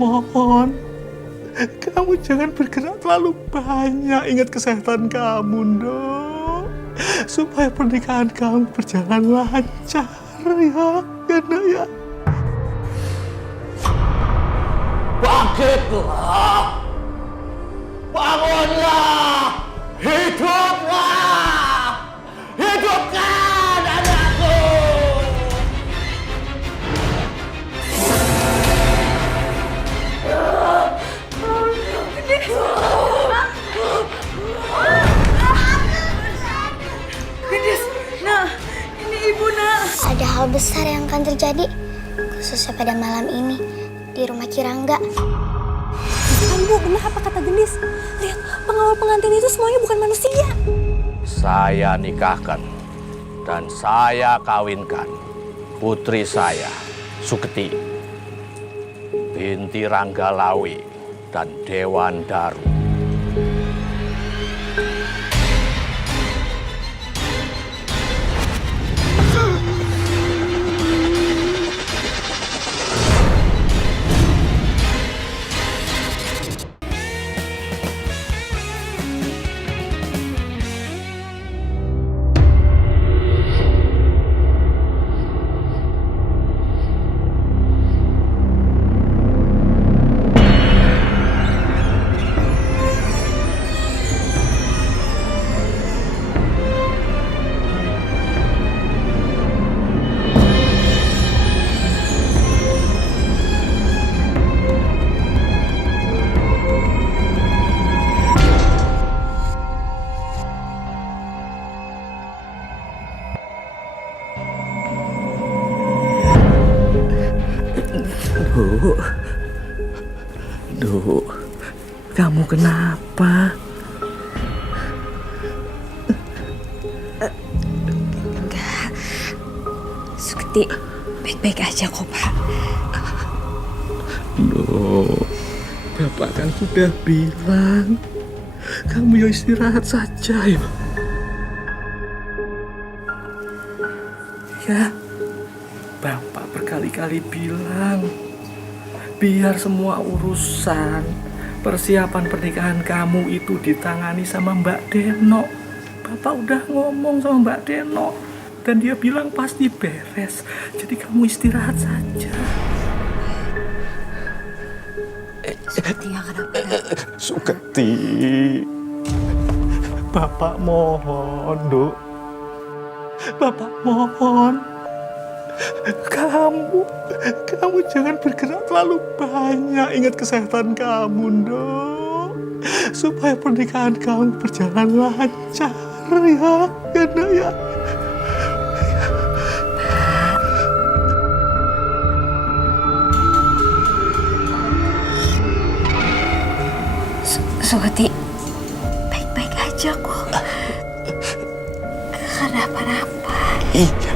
mohon, kamu jangan bergerak terlalu banyak. Ingat kesehatan kamu, Nduk. Supaya pernikahan kamu berjalan lancar, ya, Nduk, ya. Bangkitlah! Bangunlah! Hiduplah! Hidupkan anakku! Gendis, nak, ini ibu, nak. Ada hal besar yang akan terjadi, khususnya pada malam ini di rumah Kirangga. Bu, benar apa kata Gendis? Lihat, pengawal pengantin itu semuanya bukan manusia. Saya nikahkan dan saya kawinkan putri saya, Suketi, binti Ranggalawi dan Dewan Daru. Duk, kamu kenapa? Enggak, Suketi baik-baik aja kok, Pak. Duk, Bapak kan sudah bilang, kamu ya istirahat saja ya. Ya, Bapak berkali-kali bilang, biar semua urusan persiapan pernikahan kamu itu ditangani sama Mbak Deno. Bapak udah ngomong sama Mbak Deno dan dia bilang pasti beres. Jadi kamu istirahat saja. Suketi nggak kenapa-napa. Suketi, Bapak mohon, Nduk. Bapak mohon. Kamu jangan bergerak terlalu banyak. Ingat kesehatan kamu, Nduk. Supaya pernikahan kamu berjalan lancar, ya, Nduk, ya. Suketi baik-baik aja kok. Gak apa-apa. Iya,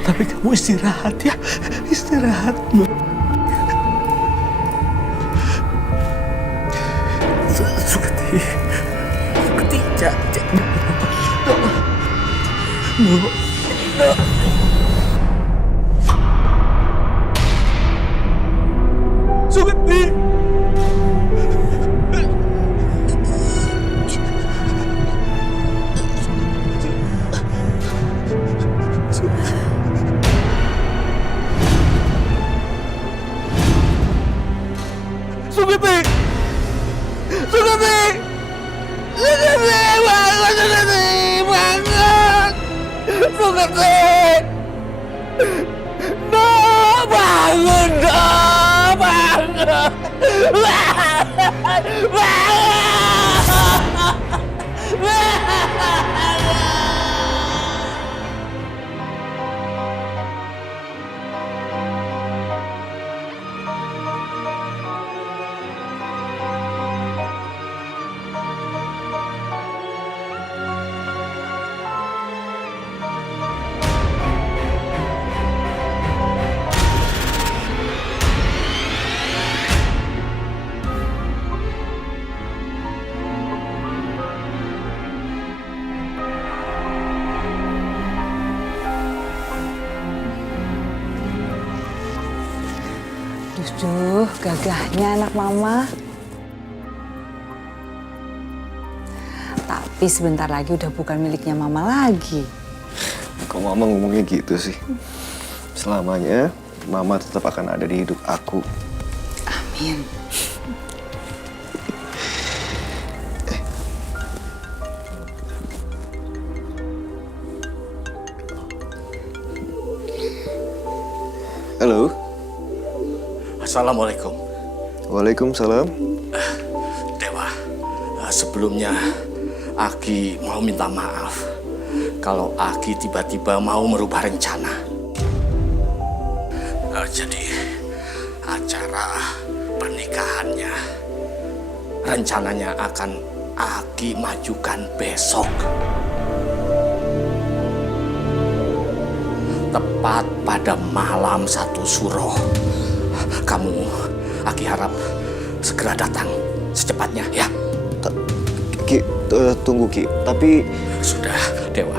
tapi kamu istirahat, ya. Istirahat, Nduk. Suketi, Nduk. Suketi. Suketi! Suketi! Suketi! Bangun, Suketi! Bangun! Suketi! No! Bangun, no! Bangun! Duh, gagahnya anak mama. Tapi sebentar lagi udah bukan miliknya mama lagi. Kok mama ngomongnya gitu sih? Selamanya mama tetap akan ada di hidup aku. Amin. Halo. Assalamualaikum. Waalaikumsalam. Dewa, sebelumnya Aki mau minta maaf kalau Aki tiba-tiba mau merubah rencana. Jadi acara pernikahannya rencananya akan Aki majukan besok. Tepat pada malam 1 Suro. Kamu, Aki harap segera datang secepatnya ya. Ki, tunggu Ki, tapi... Sudah, Dewa.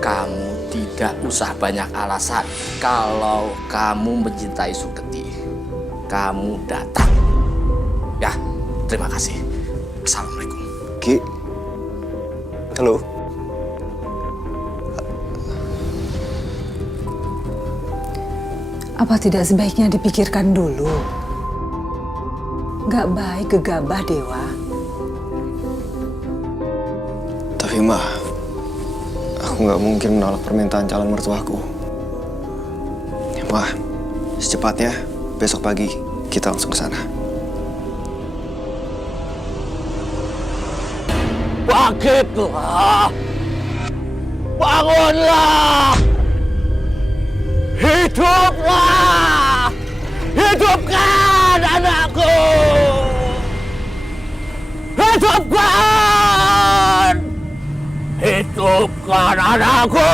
Kamu tidak usah banyak alasan. Kalau kamu mencintai Suketi, kamu datang. Ya, terima kasih. Assalamualaikum. Ki, halo. Apa tidak sebaiknya dipikirkan dulu? Gak baik gegabah, Dewa. Tapi Ma, aku nggak mungkin menolak permintaan calon mertuaku. Ma, secepatnya besok pagi kita langsung ke sana. Bangkitlah! Bangunlah! Hiduplah! Hidupkan anakku! Hidupkan! Hidupkan anakku!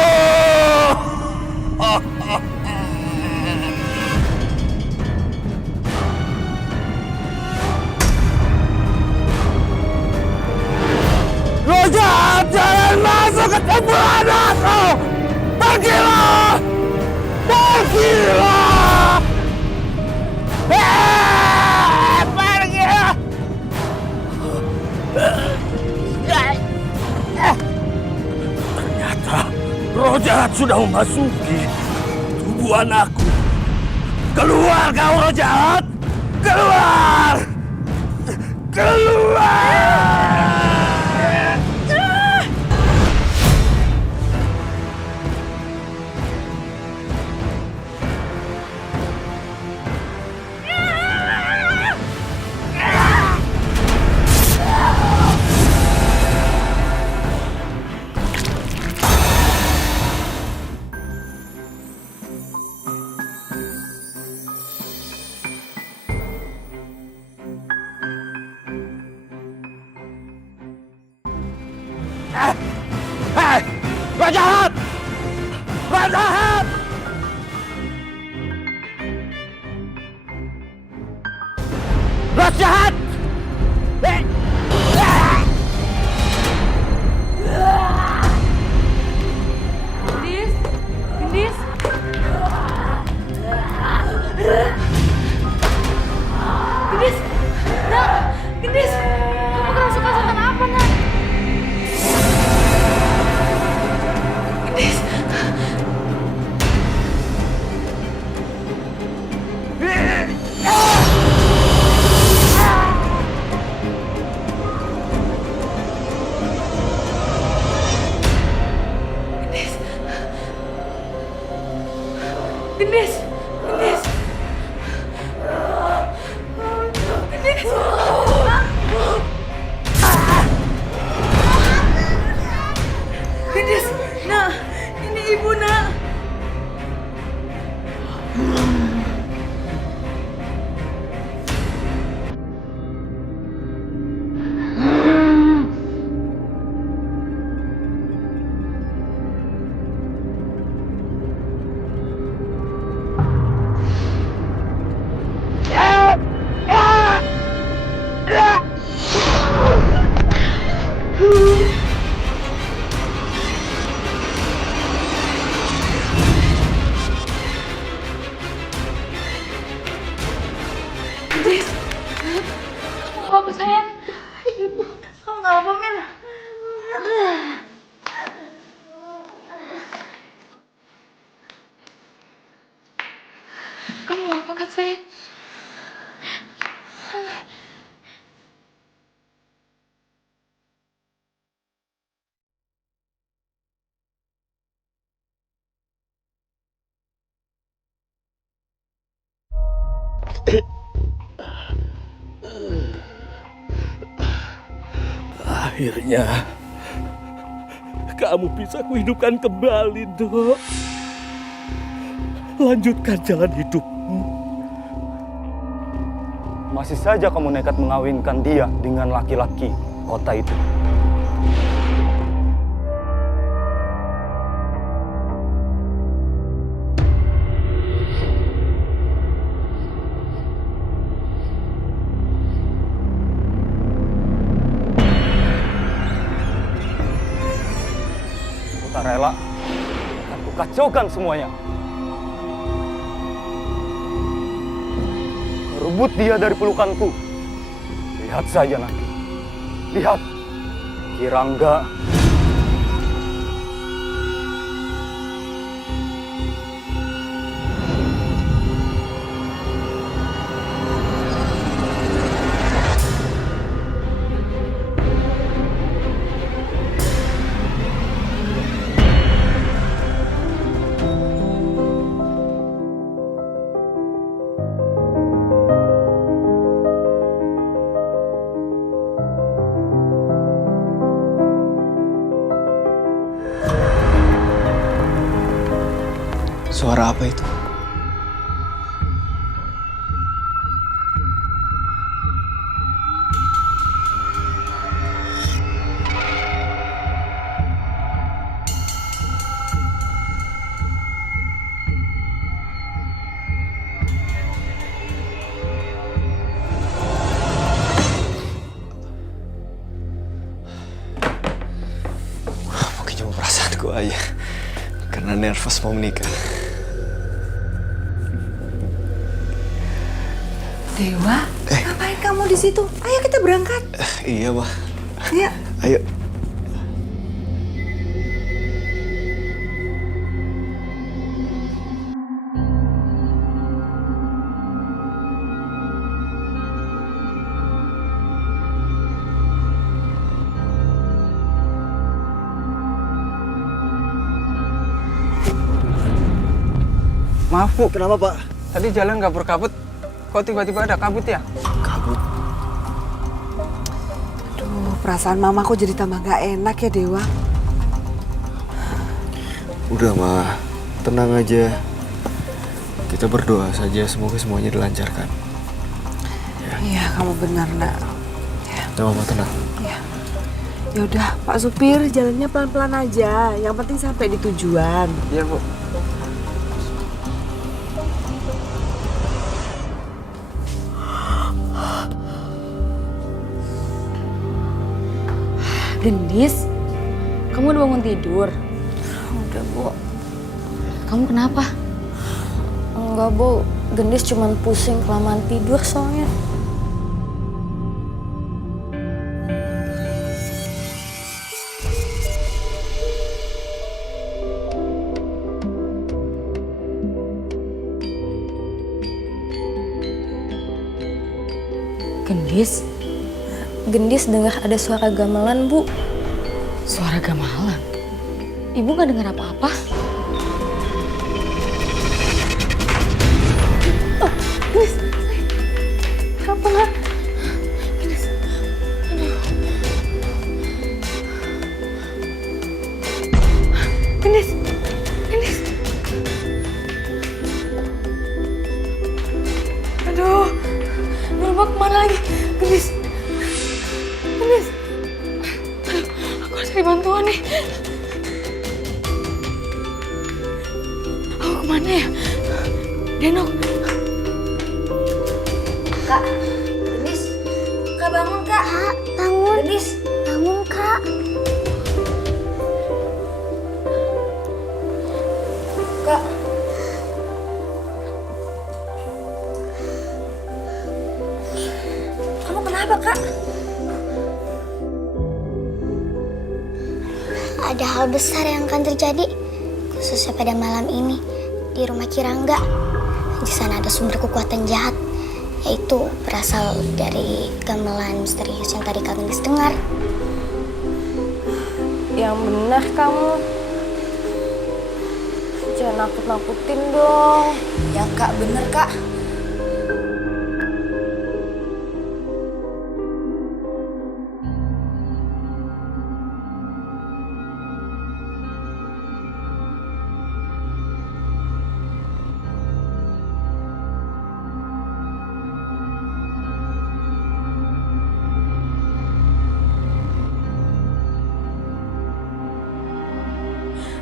Raja, jangan masuk ke tubuh anakku! Pergilah! Pergilah! Pergilah! Ternyata roh jahat sudah memasuki tubuh anakku. Keluar kau roh jahat! Keluar! Keluar! Hei! Roh jahat! Roh jahat! Roh jahat! Hei! Gendis, Gendis. Gendis, nak, Gendis, kamu kerasukan setan apa, nak? Gendis. Akhirnya kamu bisa kuhidupkan kembali, Dok. Lanjutkan jalan hidupmu. Masih saja kamu nekat mengawinkan dia dengan laki-laki kota itu. Aku tak rela, akan kukacaukan semuanya. Rebut dia dari pelukanku. Lihat saja nanti. Lihat. Kirangga. Suara apa itu? Mungkin cuma perasaanku aja. Karena nervous mau menikah. Dewa, ngapain kamu di situ? Ayo kita berangkat. Iya, Ma. Ayo. Ayo. Maaf, Bu. Kenapa, Pak? Tadi jalan nggak berkabut. Kok tiba-tiba ada kabut ya? Kabut. Aduh, perasaan mama kok jadi tambah gak enak ya, Dewa. Udah, Ma. Tenang aja. Kita berdoa saja, semoga semuanya dilancarkan. Iya, kamu benar, Nak. Ya, Mama tenang. Iya. Ya udah, Pak Supir, jalannya pelan-pelan aja. Yang penting sampai di tujuan. Iya, Bu. Gendis, kamu udah bangun tidur? Udah, Bu. Kamu kenapa? Enggak, Bu. Gendis cuma pusing kelamaan tidur soalnya. Gendis? Gendis dengar ada suara gamelan, Bu. Suara gamelan? Ibu gak dengar apa-apa? Oh, Gendis. Kenapa nggak? Gendis. Aduh. Gendis. Gendis. Aduh. Nurba kemana lagi? Gendis. Gendis. Aduh, aku harus cari bantuan nih. Aku kemana ya? Denok. Kak, Gendis. Kak, bangun, Kak. Kak, bangun. Gendis, bangun, Kak. Kak. Kamu kenapa, Kak? Ada hal besar yang akan terjadi, khususnya pada malam ini di rumah Kirangga. Di sana ada sumber kekuatan jahat, yaitu berasal dari gamelan misterius yang tadi Kak Gendis dengar. Yang benar kamu. Jangan nakut-nakutin dong. Ya, Kak, bener, Kak.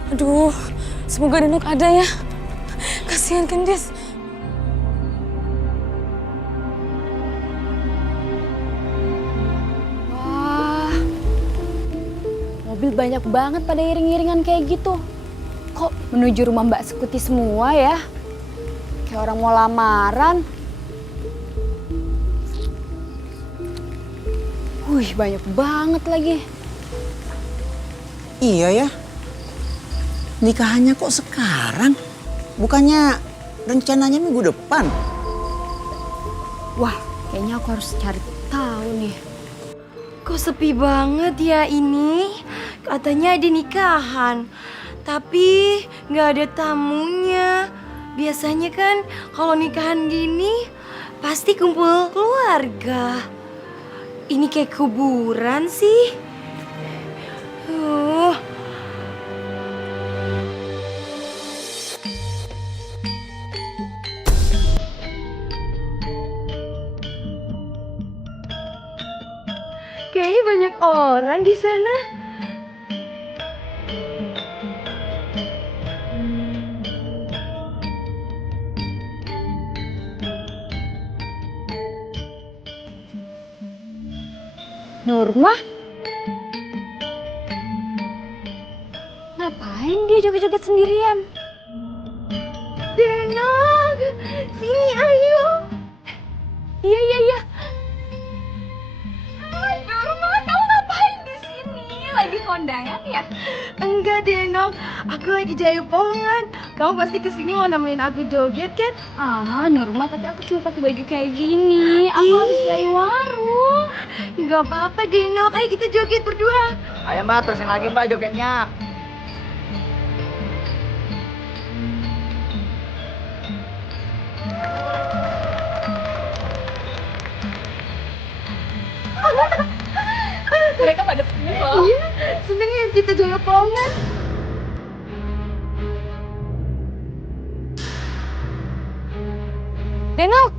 Aduh, semoga Denok ada ya. Kasihan Gendis. Wah, mobil banyak banget pada iring-iringan kayak gitu. Kok menuju rumah Mbak Sekuti semua ya? Kayak orang mau lamaran. Wih, banyak banget lagi. Iya ya. Nikahannya kok sekarang? Bukannya rencananya minggu depan? Wah, kayaknya aku harus cari tahu nih. Kok sepi banget ya ini? Katanya ada nikahan, tapi nggak ada tamunya. Biasanya kan kalau nikahan gini pasti kumpul keluarga. Ini kayak kuburan sih. Kayaknya banyak orang di sana. Nurma? Ngapain dia joget-joget sendirian? Denok, sini ayo. Iya. Hai Nurma, kamu ngapain di sini? Lagi kondangan ya? Enggak Denok, aku lagi jaipongan. Kamu pasti kesini mau nemenin aku joget kan? Ah, Nurma, tapi aku cuma pakai baju kayak gini. Aku habis dari warung. Enggak apa-apa Denok, ayo kita joget berdua. Ayo Mbak, terusin lagi Mbak jogetnya. Mereka pada seneng loh. Iya, seneng ya kita jaipongan. Denok!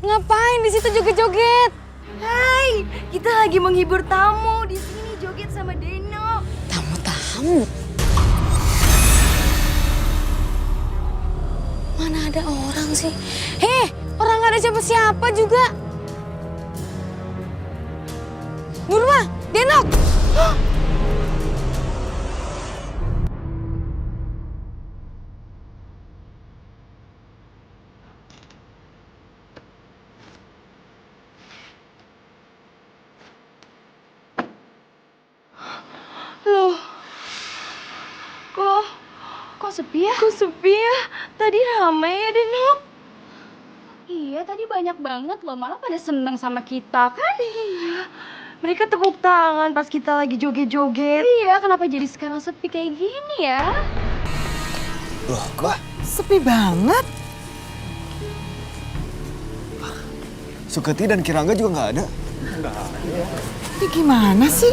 Ngapain di situ joget-joget? Hai, kita lagi menghibur tamu di sini joget sama Denok. Tamu-tamu? Mana ada orang sih? Heh, orang gak ada siapa-siapa juga. Nurma, Denok! Loh, Kok sepi ya? kok sepi ya? Tadi ramai ya Denok? Iya, tadi banyak banget loh. Malah pada seneng sama kita kan? Iya, mereka tepuk tangan pas kita lagi joget-joget. Iya, kenapa jadi sekarang sepi kayak gini ya? Loh, Mbak, Sepi banget. Suketi dan Kirangga juga nggak ada. Ini gimana sih?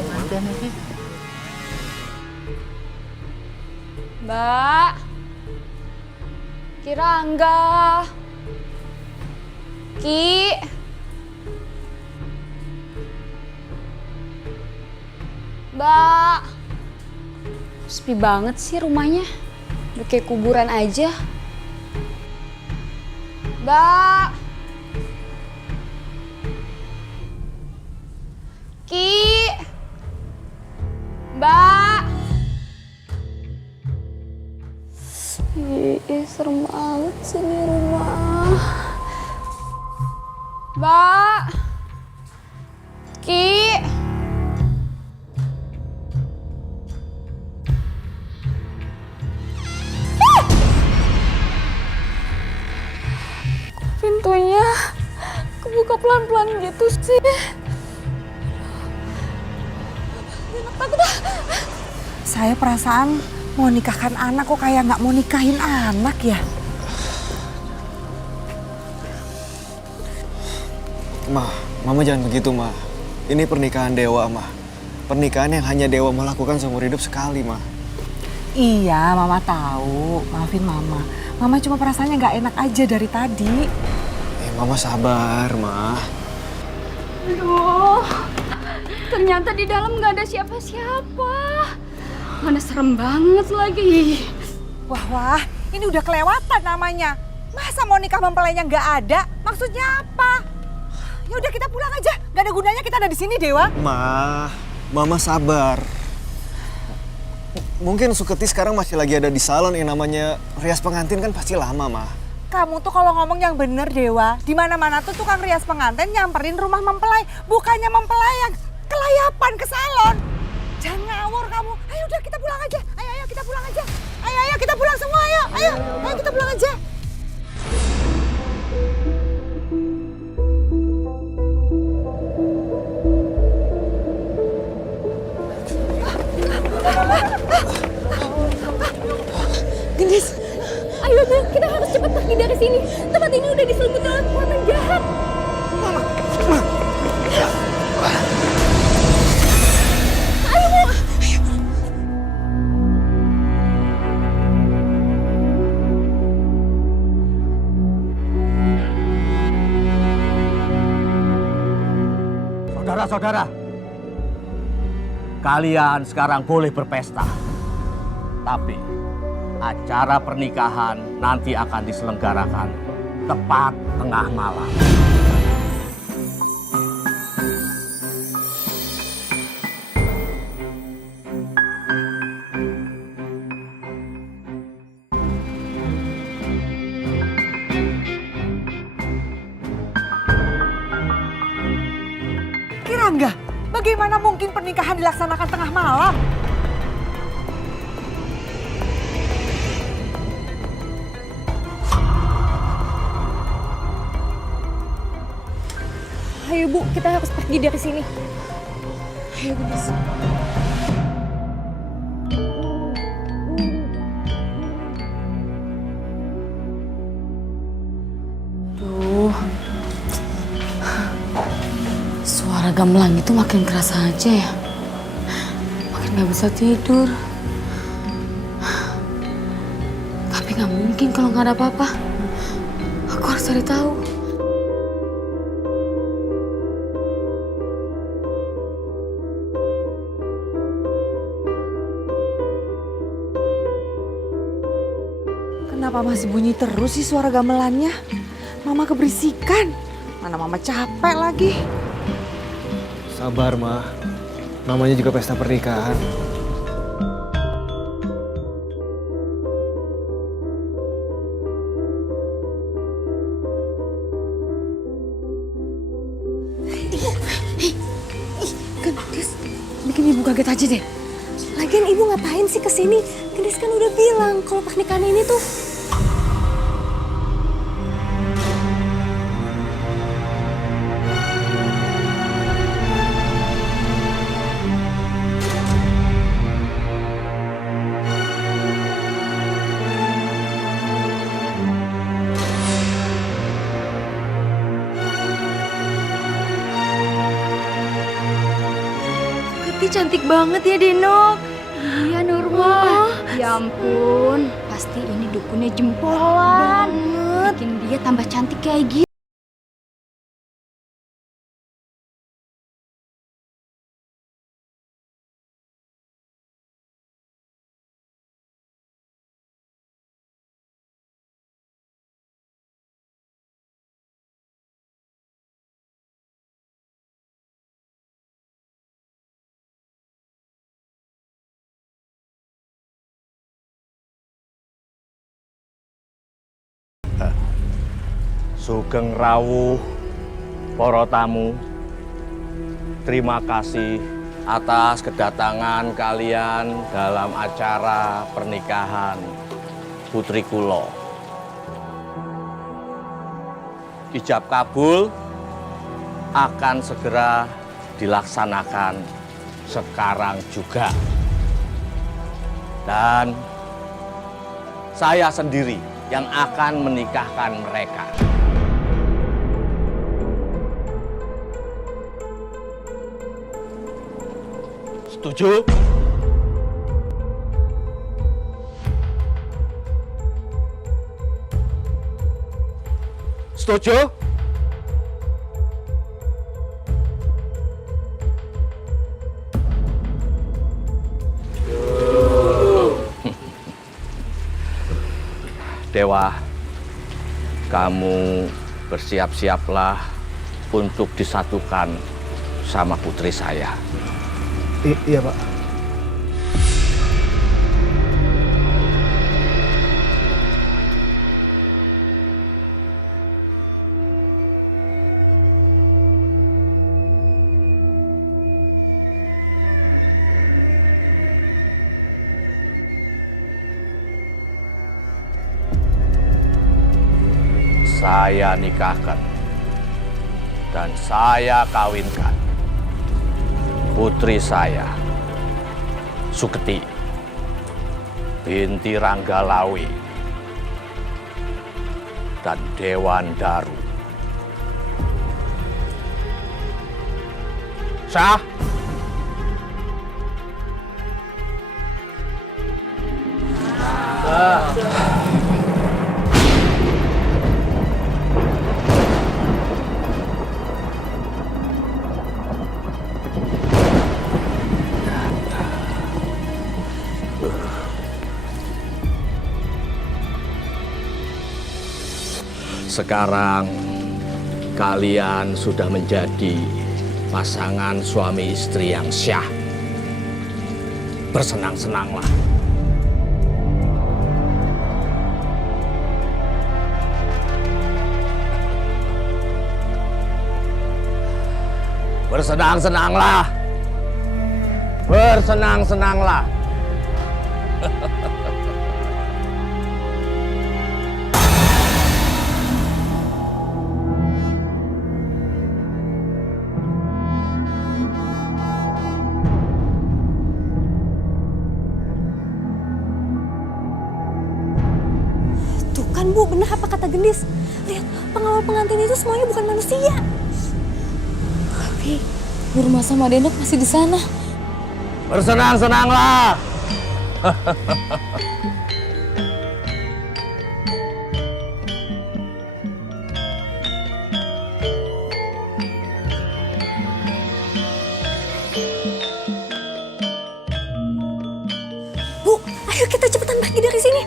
Mbak, Kirangga, Ki, Mbak. Sepi banget sih rumahnya, udah kayak kuburan aja. Mbak, Ki, Mbak. Ih, serem banget sih ini rumah. Mbak, Ki. Pintunya kebuka pelan-pelan gitu sih. Takut ah. Saya perasaan mau nikahkan anak kok kayak nggak mau nikahin anak ya. Mama jangan begitu, Ma. Ini pernikahan dewa, Ma. Pernikahan yang hanya dewa melakukan seumur hidup sekali, Ma. Iya, Mama tahu. Maafin Mama. Mama cuma perasaannya nggak enak aja dari tadi. Mama sabar, Ma. Aduh, Ternyata di dalam nggak ada siapa-siapa. Mana serem banget lagi. Wah, ini udah kelewatan namanya. Masa mau nikah mempelainya nggak ada? Maksudnya apa? Ya udah kita pulang aja. Nggak ada gunanya kita ada di sini, Dewa. Mama sabar. Mungkin Suketi sekarang masih lagi ada di salon yang namanya rias pengantin kan pasti lama, Ma. Kamu tuh kalau ngomong yang bener, Dewa. Di mana-mana tuh tukang rias pengantin nyamperin rumah mempelai, bukannya mempelai yang kelayapan ke salon. Jangan ngawur kamu. Ayo udah kita pulang aja. Ayo kita pulang aja. Ayo kita pulang semua, ayo kita pulang aja. Gendis, ayo Bu, kita harus cepat pergi dari sini. Tempat ini udah diselimuti oleh kekuatan jahat. Ayo Bu. Saudara-saudara, kalian sekarang boleh berpesta. Tapi acara pernikahan nanti akan diselenggarakan tepat tengah malam. Kirangga, bagaimana mungkin pernikahan dilaksanakan tengah malam? Ayo Bu, kita harus pergi dari sini. Ayo Gendis. Duh, suara gamelan itu makin kerasa aja ya. Makin gak bisa tidur. Tapi gak mungkin kalau gak ada apa-apa. Aku harus cari tahu. Kenapa masih bunyi terus sih suara gamelannya? Mama keberisikan. Mana Mama capek lagi. Sabar, Ma. Namanya juga pesta pernikahan. Gendis, bikin ibu kaget aja deh. Lagian ibu ngapain sih kesini? Gendis kan udah bilang kalau pernikahan ini tuh cantik banget ya Denok. Iya Nurma. Ya ampun, pasti ini dukunnya jempolan. Bikin dia tambah cantik kayak gitu. Sugeng rawuh para tamu. Terima kasih atas kedatangan kalian dalam acara pernikahan putri kula. Ijab kabul akan segera dilaksanakan sekarang juga. Dan saya sendiri yang akan menikahkan mereka. Setuju? Setuju? Dewa, kamu bersiap-siaplah untuk disatukan sama putri saya. Iya, Pak. Saya nikahkan dan saya kawinkan putri saya, Suketi binti Ranggalawi dan Dewan Daru. Sah? Sekarang kalian sudah menjadi pasangan suami istri yang syah. Bersenang-senanglah. Bersenang-senanglah. Bersenang-senanglah. Tuh kan Bu, benar apa kata Gendis. Lihat, pengawal pengantin itu semuanya bukan manusia. Tapi Nurma sama Denok masih di sana. Bersenang-senanglah. Bu, ayo kita cepetan pergi dari sini.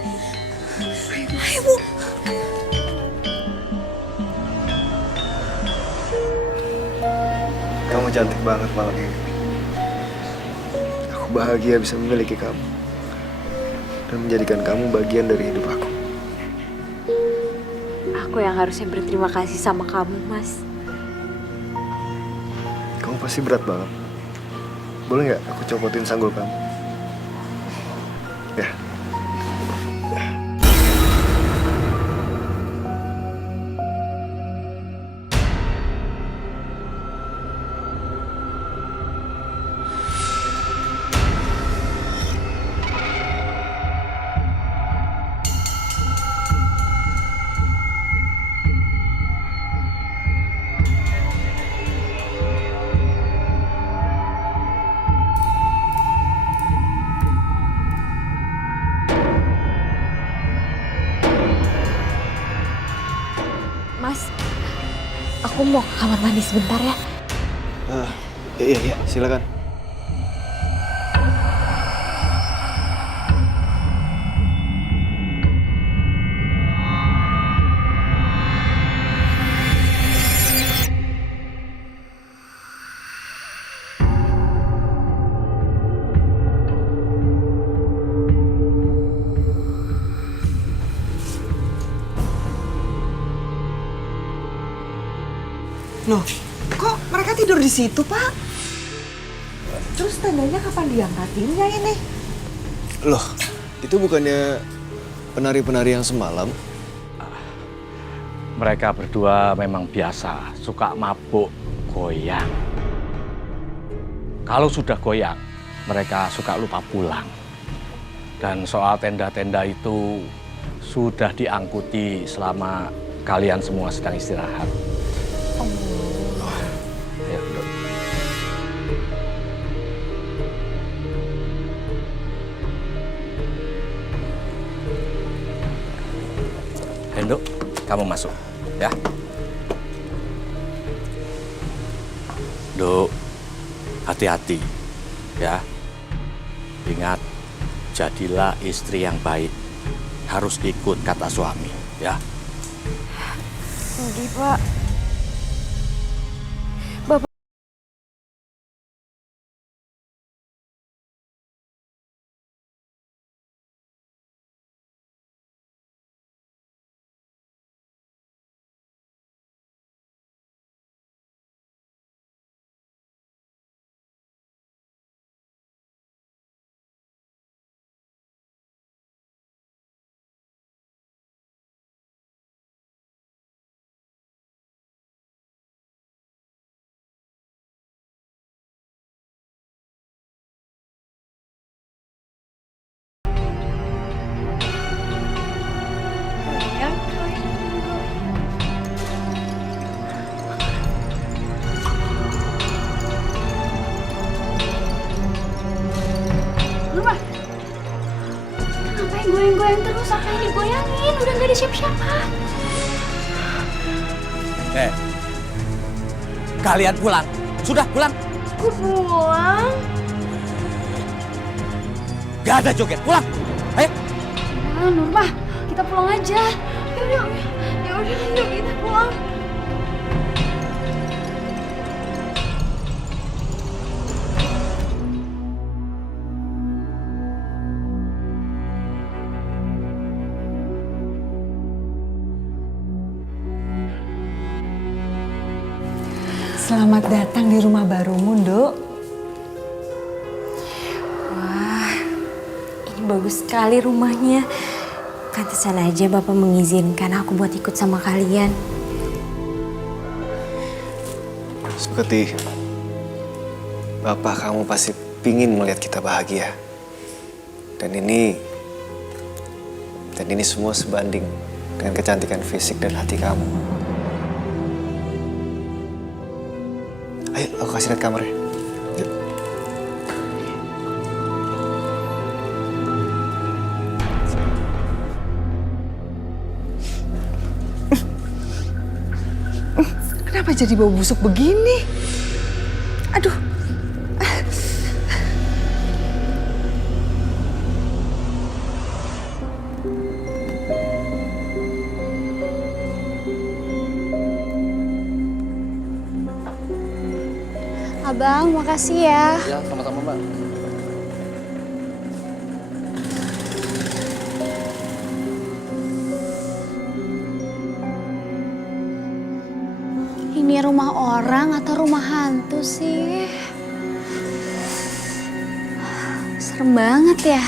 Ayo Bu. Kamu cantik banget malam ini. Aku bahagia bisa memiliki kamu dan menjadikan kamu bagian dari hidup aku. Aku yang harusnya berterima kasih sama kamu, Mas. Kamu pasti berat banget. Boleh nggak aku copotin sanggul kamu? Ya. Mas, aku mau ke kamar mandi sebentar ya. Iya, silakan. Loh, kok mereka tidur di situ, Pak? Terus tendanya kapan diangkatinnya ini? Loh, itu bukannya penari-penari yang semalam? Mereka berdua memang biasa suka mabuk goyang. Kalau sudah goyang, mereka suka lupa pulang. Dan soal tenda-tenda itu sudah diangkuti selama kalian semua sedang istirahat. Ayo, duduk. Henduk, kamu masuk, ya. Duk, hati-hati, ya. Ingat, jadilah istri yang baik harus ikut kata suami, ya. Enggak, Pak. Bapak Rumah. Ngapain goyang-goyang terus? Apa yang digoyangin? Udah gak ada siapa-siapa. Kalian pulang. Sudah pulang. Aku pulang. Gak ada joget, pulang. Ayo. Nah, Nurmah, kita pulang aja. Yuk. Ya udah, yuk kita pulang. Selamat datang di rumah barumu, Nduk. Wah, ini bagus sekali rumahnya. Pantesan aja Bapak mengizinkan aku buat ikut sama kalian. Suketi, Bapak kamu pasti pingin melihat kita bahagia. Dan ini semua sebanding dengan kecantikan fisik dan hati kamu. Ayo, aku kasih lihat kamarnya. Yuk. Kenapa jadi bau busuk begini? Aduh. Abang, makasih ya. Ya, sama-sama, Mbak. Ini rumah orang atau rumah hantu sih? Serem banget ya.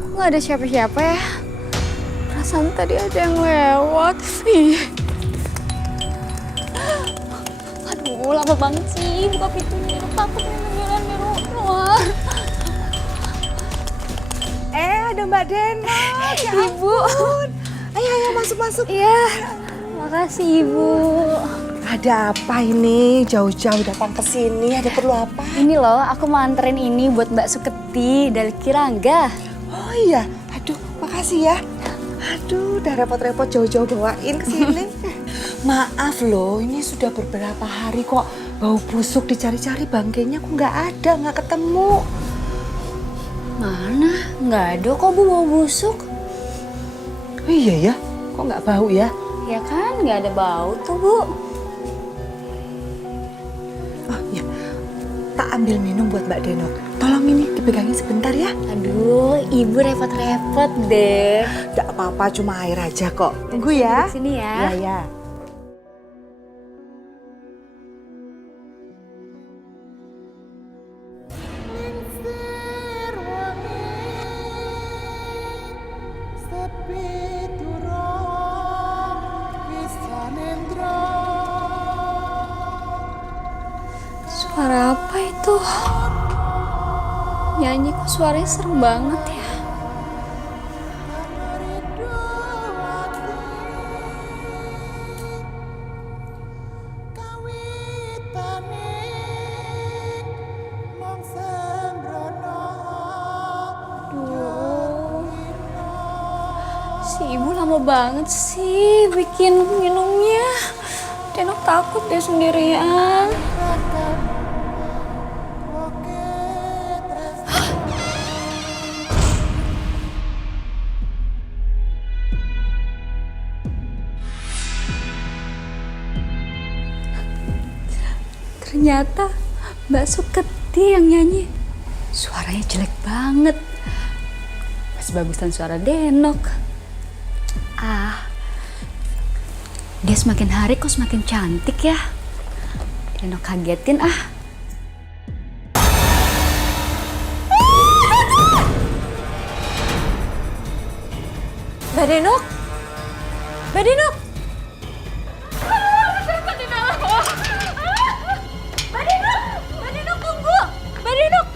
Kok gak ada siapa-siapa ya? Perasaan tadi ada yang lewat. Ih. Aduh, lama banget sih buka pintunya. Takut beneran keluar. Ada Mbak Dena. Ya Ibu. ampun. Ayo masuk. Iya, makasih Ibu. Ada apa ini? Jauh-jauh datang ke sini. Ada perlu apa? Ini loh, aku mau anterin ini buat Mbak Suketi dari Kirangga. Oh iya. Aduh, makasih ya. Aduh, udah repot-repot jauh-jauh bawain ke sini. Maaf loh, ini sudah beberapa hari kok bau busuk dicari-cari bangkainya kok nggak ada, nggak ketemu. Mana? Nggak ada kok Bu bau busuk. Oh iya ya, kok nggak bau ya? Ya kan, nggak ada bau tuh Bu. Oh iya, tak ambil minum buat Mbak Denok. Tolong ini dipegangin sebentar ya. Aduh, Ibu repot-repot deh. Nggak apa-apa, cuma air aja kok. Tunggu ya. Sini ya. Ya. Suara apa itu? Nyanyi kok suaranya serem banget ya. Si Ibu lama banget sih bikin minumnya. Denok takut deh sendirian. Ternyata Mbak Suketi yang nyanyi. Suaranya jelek banget. Masih bagusan suara Denok. Dia semakin hari kok semakin cantik ya. Denok kagetin Mbak Denok! Mbak Denok! Mbak Denok tunggu! Mbak Denok!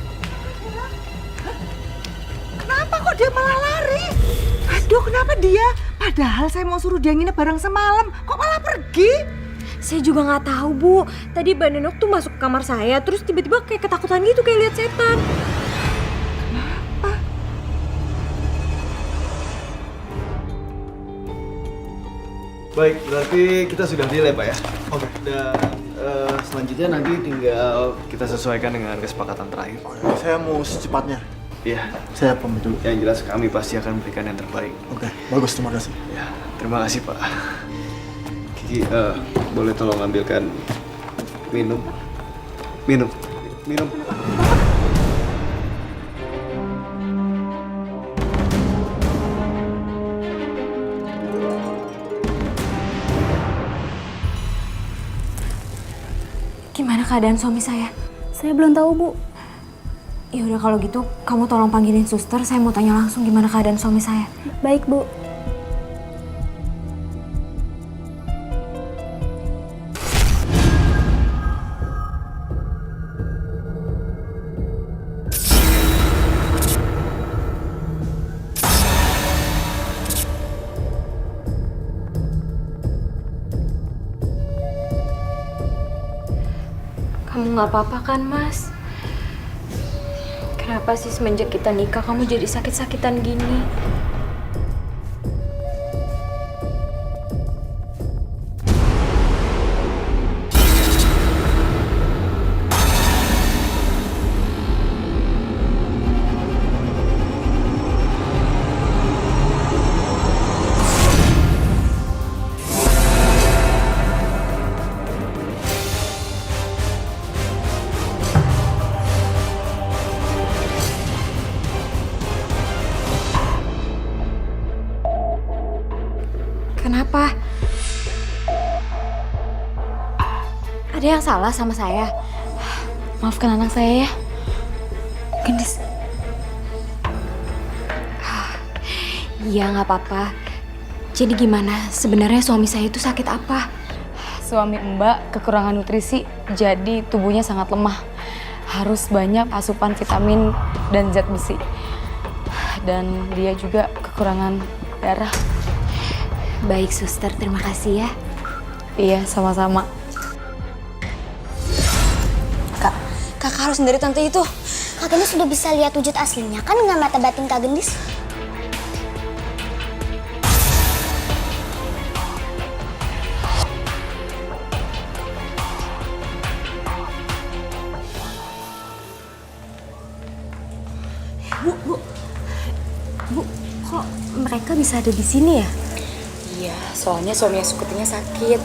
Kenapa kok dia malah lari? Aduh, kenapa dia? Padahal saya mau suruh dia nginep bareng semalam. Kok malah pergi? Saya juga nggak tahu, Bu. Tadi Mbak Denok tuh masuk ke kamar saya, terus tiba-tiba kayak ketakutan gitu, kayak lihat setan. Baik, berarti kita sudah delay, Pak ya? Oke. Dan selanjutnya nanti tinggal kita sesuaikan dengan kesepakatan terakhir. Saya mau secepatnya. Iya. Saya pamit dulu. Yang jelas kami pasti akan memberikan yang terbaik. Oke, bagus, terima kasih. Ya, terima kasih, Pak. Kiki, boleh tolong ambilkan minum? Minum. Gimana keadaan suami saya? Saya belum tahu, Bu. Ya udah kalau gitu, kamu tolong panggilin suster. Saya mau tanya langsung gimana keadaan suami saya. Baik, Bu. Kamu nggak apa-apa kan, Mas? Kenapa sih semenjak kita nikah kamu jadi sakit-sakitan gini? Kenapa? Ada yang salah sama saya? Maafkan anak saya ya. Gendis. Iya, nggak apa-apa. Jadi gimana? Sebenarnya suami saya itu sakit apa? Suami Mbak kekurangan nutrisi, jadi tubuhnya sangat lemah. Harus banyak asupan vitamin dan zat besi. Dan dia juga kekurangan darah. Baik, suster. Terima kasih ya. Iya, sama-sama. Kakak harus sendiri tante itu. Kak Gendis sudah bisa lihat wujud aslinya kan dengan mata batin Kak Gendis? Bu, kok mereka bisa ada di sini ya? Iya, soalnya suaminya Suketinya sakit.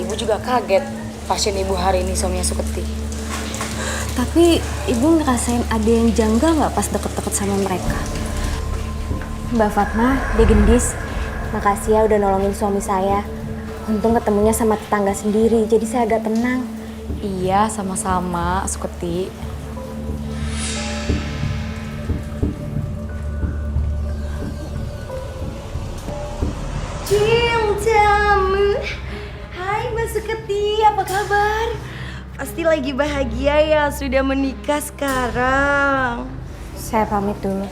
Ibu juga kaget pasien ibu hari ini suaminya Suketi. Tapi ibu ngerasain ada yang janggal nggak pas deket-deket sama mereka? Mbak Fatma, dia Gendis. Makasih ya udah nolongin suami saya. Untung ketemunya sama tetangga sendiri, jadi saya agak tenang. Iya, sama-sama Suketi. Cintamu. Hai Mbak Suketi, apa kabar? Pasti lagi bahagia ya sudah menikah sekarang. Saya pamit dulu.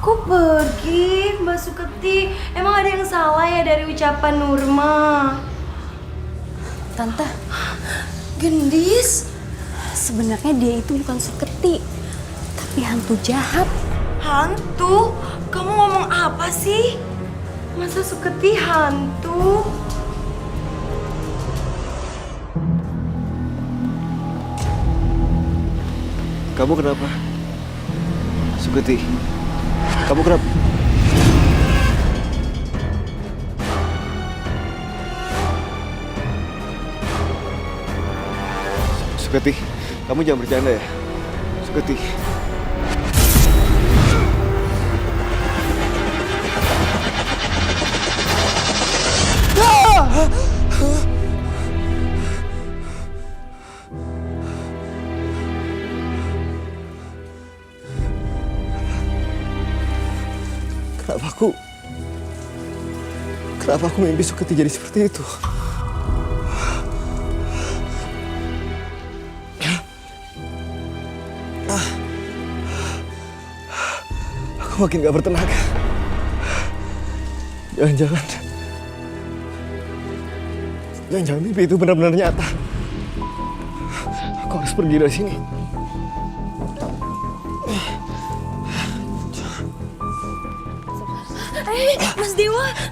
Kok pergi Mbak Suketi? Emang ada yang salah ya dari ucapan Nurma? Tante, Gendis? sebenarnya dia itu bukan Suketi, tapi hantu jahat. Hantu? Kamu ngomong apa sih? Masa Suketi hantu? Kamu kenapa? Suketi, kamu kenapa? Suketi, kamu jangan bercanda ya. Suketi. Kenapa aku mimpi Suketi jadi seperti itu? Aku makin gak bertenaga. Jangan-jangan mimpi itu benar-benar nyata. Aku harus pergi dari sini.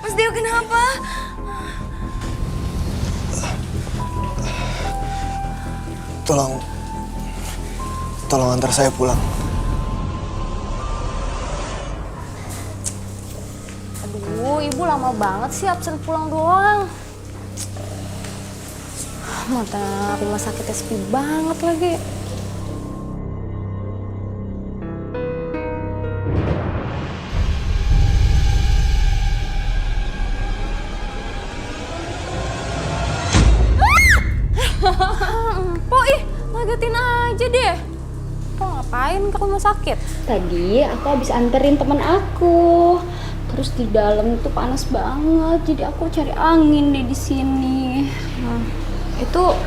Mas Dewa kenapa? Tolong antar saya pulang. Aduh, ibu lama banget sih absen pulang doang. Mata rumah sakitnya sepi banget lagi. Ngagetin aja deh. Kok ngapain ke rumah sakit? Tadi aku habis anterin teman aku. Terus di dalam tuh panas banget, jadi aku cari angin deh di sini. Itu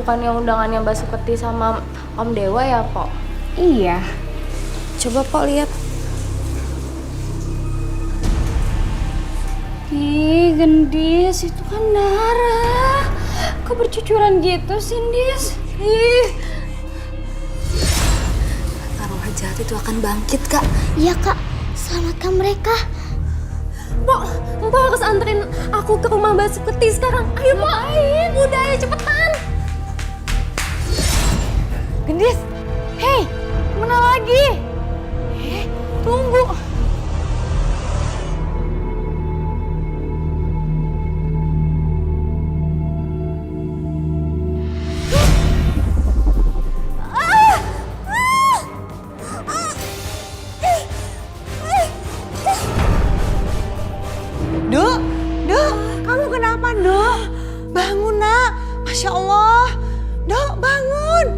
bukannya undangannya Mbak Suketi sama Om Dewa ya, Pok? Iya. Coba Pok lihat. Ih, Gendis, itu kan darah. Kok bercucuran gitu sih, Dis? Ih. Arwah jahat itu akan bangkit, Kak. Iya, Kak. Selamatkan mereka. Pok harus anterin aku ke rumah Mbak Suketi sekarang. Ayo, Pok. Udah, ayo cepetan. Gendis. Hei, kemana lagi? Tunggu. Dok, kamu kenapa, Dok? Bangun, Nak. Masya Allah. Dok, bangun.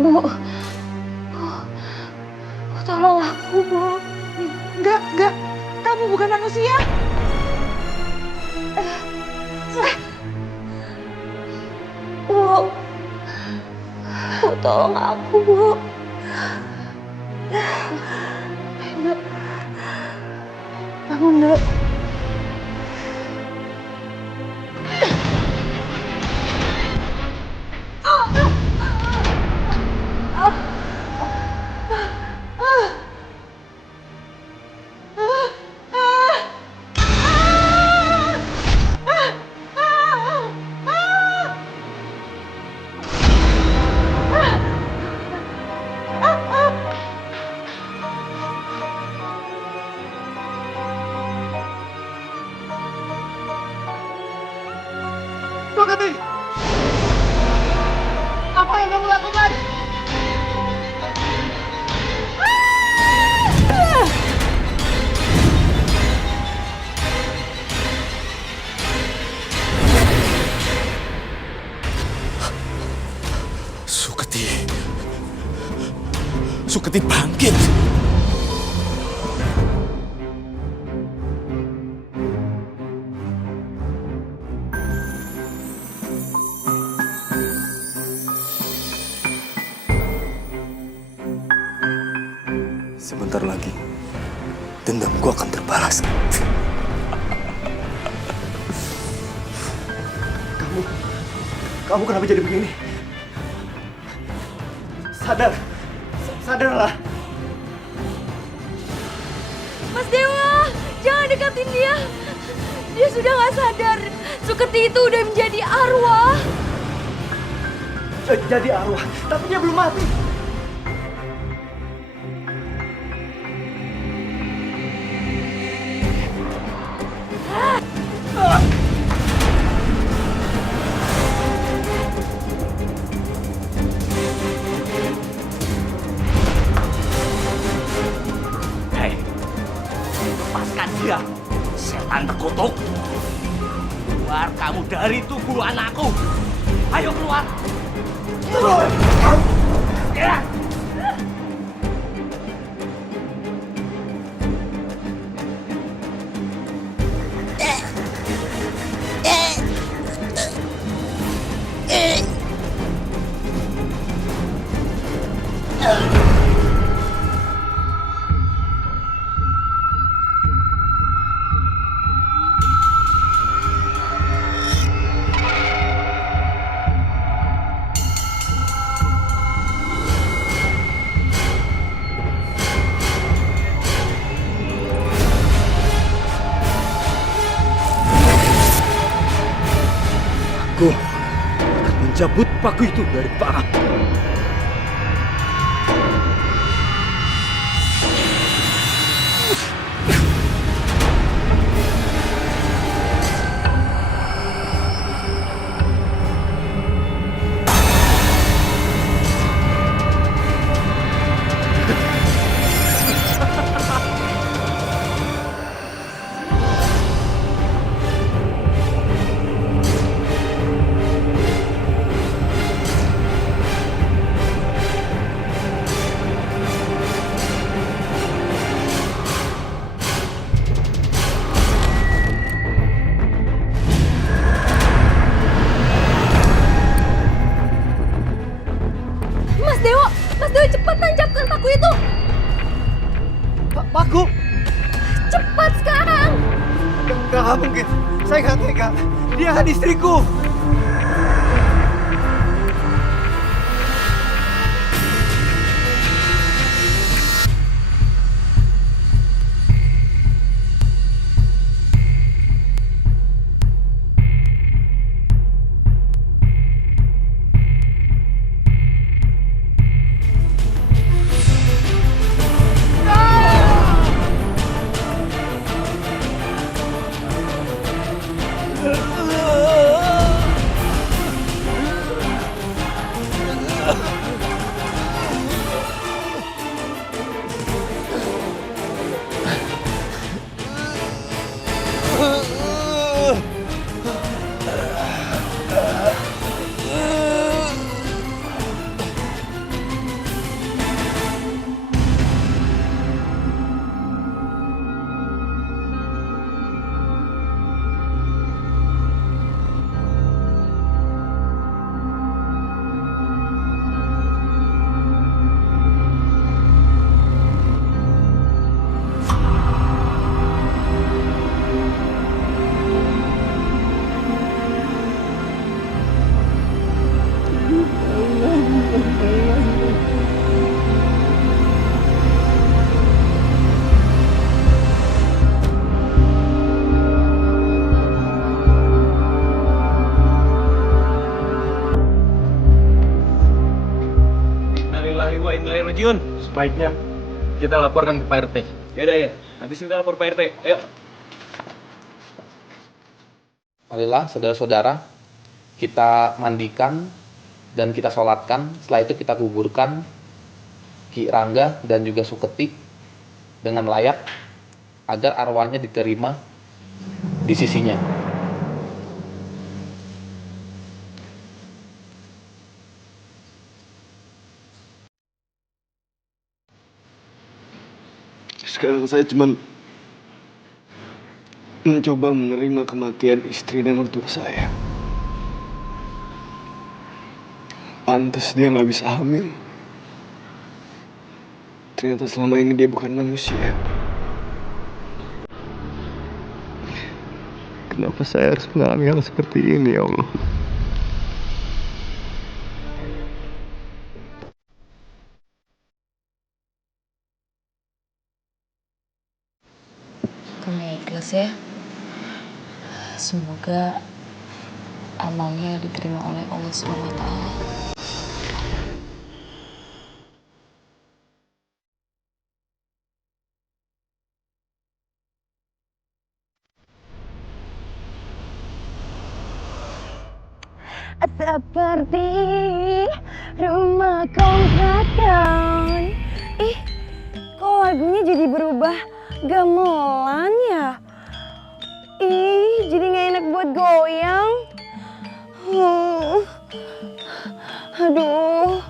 Bu, tolong aku, Bu. Enggak. Kamu bukan manusia. Bu, tolong aku, Bu. Bangun, Dok. Suketi! Apa yang kamu lakukan? Suketi bangkit. Sebentar lagi, dendamku akan terbalas. Kamu kenapa jadi begini? Sadarlah. Mas Dewa, jangan deketin dia. Dia sudah gak sadar. Suketi itu udah menjadi arwah. jadi arwah, tapi dia belum mati. Hei, lepaskan dia, setan terkutuk. Keluar kamu dari tubuh anakku. Ayo keluar. Ya. Aku akan mencabut paku itu dari kepala. Mas Dewo cepat tancapkan paku itu. Paku? Cepat sekarang. Enggak mungkin. Saya nggak tega. Dia kan istriku. Sebaiknya kita laporkan ke Pak RT. Yaudah ya, habis kita lapor Pak RT. Ayo. Marilah saudara-saudara, kita mandikan dan kita sholatkan. Setelah itu kita kuburkan Ki Rangga dan juga Suketi dengan layak agar arwahnya diterima di sisinya. Sekarang saya cuma mencoba menerima kematian istri dan mertua saya. Pantas dia nggak bisa hamil. Ternyata selama ini dia bukan manusia. Kenapa saya harus mengalami hal seperti ini, ya Allah? Kami ikhlas ya. Semoga amalnya diterima oleh Allah SWT. seperti rumah kontrakan. Ih, kok lagunya jadi berubah gamelan ya? Ih, jadi gak enak buat goyang. Aduh,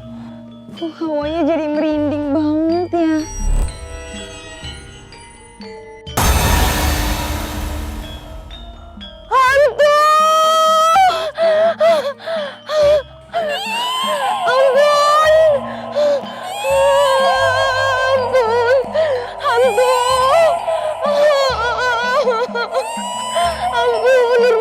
kok hawanya jadi merinding banget ya. Hantu! Ampun! Ampun! Hantu! Ampun,